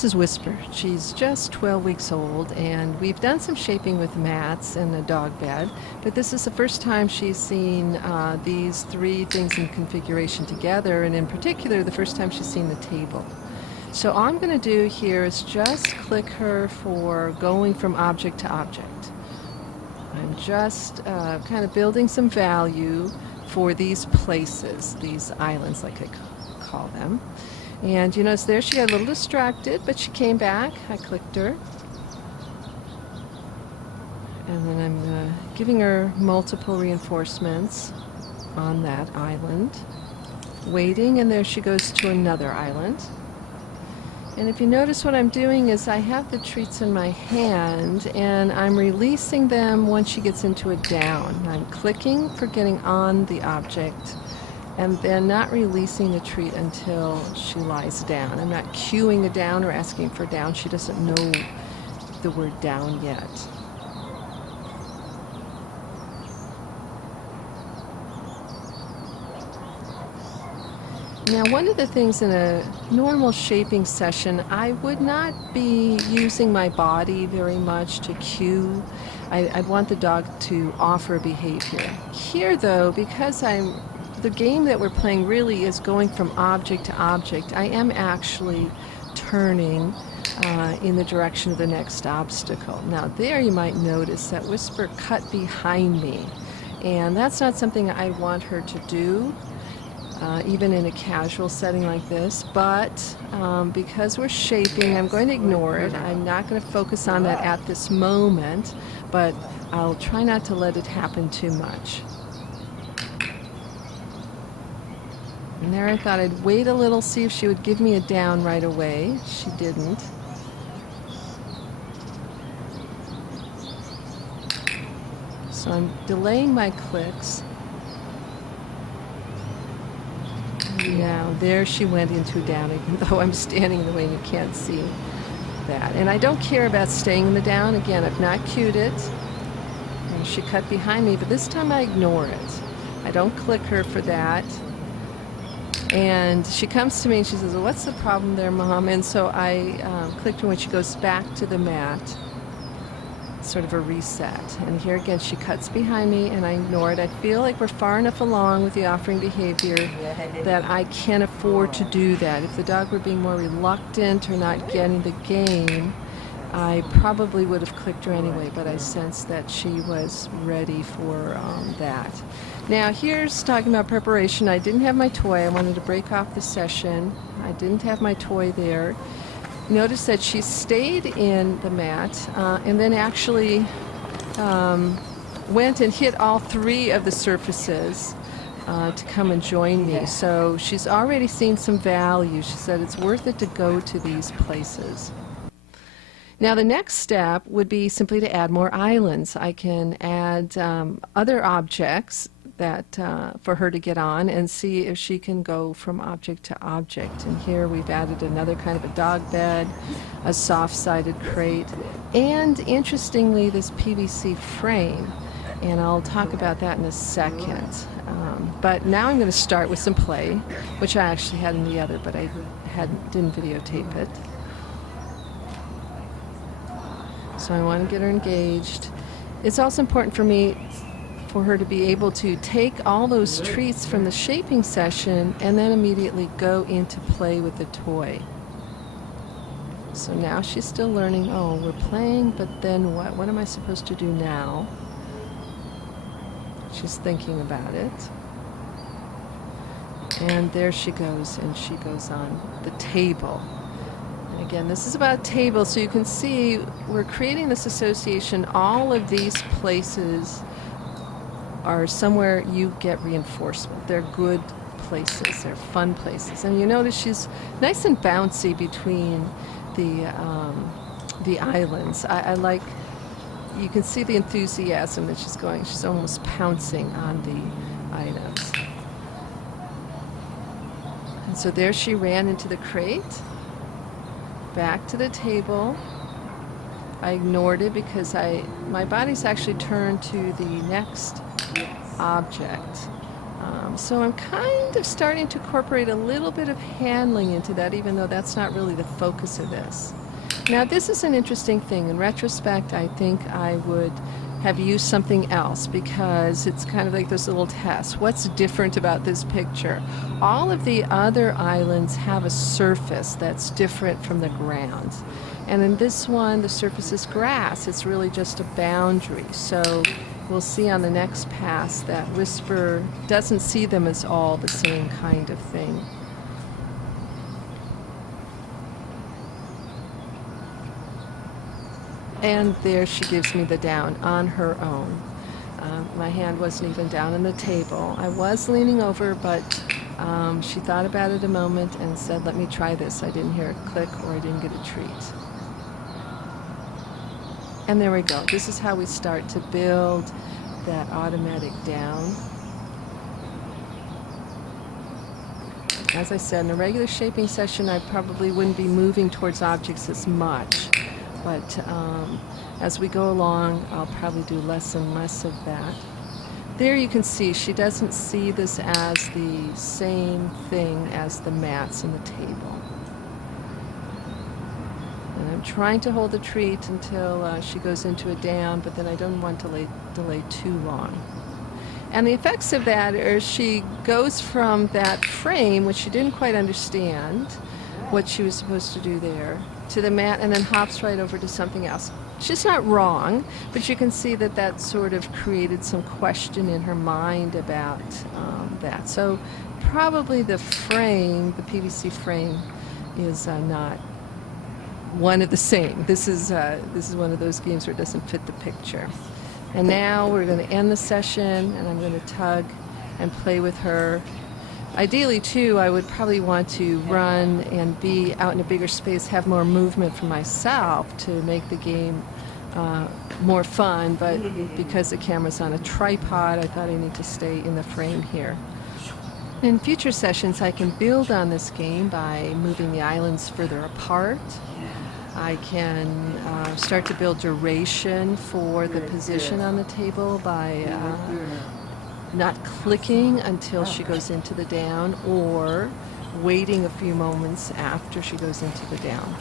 This is Whisper. She's just 12 weeks old, and we've done some shaping with mats and a dog bed, but this is the first time she's seen these three things in configuration together, and in particular, the first time she's seen the table. So all I'm going to do here is just click her for going from object to object. I'm just kind of building some value for these places, these islands like I call them. And you notice there she got a little distracted, but she came back. I clicked her. And then I'm giving her multiple reinforcements on that island. Waiting, and there she goes to another island. And if you notice, what I'm doing is I have the treats in my hand, and I'm releasing them once she gets into a down. I'm clicking for getting on the object, and then not releasing the treat until she lies down. I'm not cueing a down or asking for down. She doesn't know the word down yet. Now, one of the things in a normal shaping session, I would not be using my body very much to cue. I'd want the dog to offer behavior. Here, though, because the game that we're playing really is going from object to object, I am actually turning in the direction of the next obstacle. Now, there you might notice that Whisper cut behind me, and that's not something I want her to do. Even in a casual setting like this, but because we're shaping, I'm going to ignore it. I'm not going to focus on that at this moment, but I'll try not to let it happen too much. And there I thought I'd wait a little, see if she would give me a down right away. She didn't. So I'm delaying my clicks. Now, there she went into down, even though I'm standing in the way and you can't see that. And I don't care about staying in the down. Again, I've not cued it. And she cut behind me, but this time I ignore it. I don't click her for that. And she comes to me and she says, well, what's the problem there, Mom? And so I clicked her when she goes back to the mat. Sort of a reset. And here again she cuts behind me and I ignore it. I feel like we're far enough along with the offering behavior that I can afford to do that. If the dog were being more reluctant or not getting the game, I probably would have clicked her anyway, but I sensed that she was ready for that. Now here's talking about preparation. I didn't have my toy. I wanted to break off the session. I didn't have my toy there. Notice that she stayed in the mat and then actually went and hit all three of the surfaces to come and join me. So she's already seen some value. She said it's worth it to go to these places. Now the next step would be simply to add more islands. I can add other objects that for her to get on and see if she can go from object to object. And here we've added another kind of a dog bed, a soft-sided crate, and interestingly this PVC frame. And I'll talk about that in a second. But now I'm going to start with some play, which I actually had in the other, but I didn't videotape it. So I want to get her engaged. It's also important for her to be able to take all those treats from the shaping session and then immediately go into play with the toy. So now she's still learning, oh, we're playing, but then what? What am I supposed to do now? She's thinking about it. And there she goes, and she goes on the table. And again, this is about table, so you can see we're creating this association. All of these places are somewhere you get reinforcement. They're good places. They're fun places. And you notice she's nice and bouncy between the islands. I like, you can see the enthusiasm that she's going. She's almost pouncing on the items. And so there she ran into the crate, back to the table. I ignored it because my body's actually turned to the next object. So I'm kind of starting to incorporate a little bit of handling into that, even though that's not really the focus of this. Now, this is an interesting thing. In retrospect, I think I would have used something else because it's kind of like this little test. What's different about this picture? All of the other islands have a surface that's different from the ground. And in this one, the surface is grass. It's really just a boundary. So we'll see on the next pass that Whisper doesn't see them as all the same kind of thing. And there she gives me the down on her own. My hand wasn't even down on the table. I was leaning over, but she thought about it a moment and said, let me try this. I didn't hear a click or I didn't get a treat. And there we go. This is how we start to build that automatic down. As I said, in a regular shaping session, I probably wouldn't be moving towards objects as much. But as we go along, I'll probably do less and less of that. There you can see she doesn't see this as the same thing as the mats and the table. And I'm trying to hold the treat until she goes into a down, but then I don't want to delay too long. And the effects of that are she goes from that frame, which she didn't quite understand what she was supposed to do there, to the mat, and then hops right over to something else. She's not wrong, but you can see that that sort of created some question in her mind about that. So probably the frame, the PVC frame, is not one of the same. This is one of those games where it doesn't fit the picture. And now we're going to end the session, and I'm going to tug and play with her. Ideally, too, I would probably want to run and be out in a bigger space, have more movement for myself to make the game more fun, but because the camera's on a tripod, I thought I need to stay in the frame here. In future sessions, I can build on this game by moving the islands further apart. I can start to build duration for the position on the table by not clicking until she goes into the down, or waiting a few moments after she goes into the down.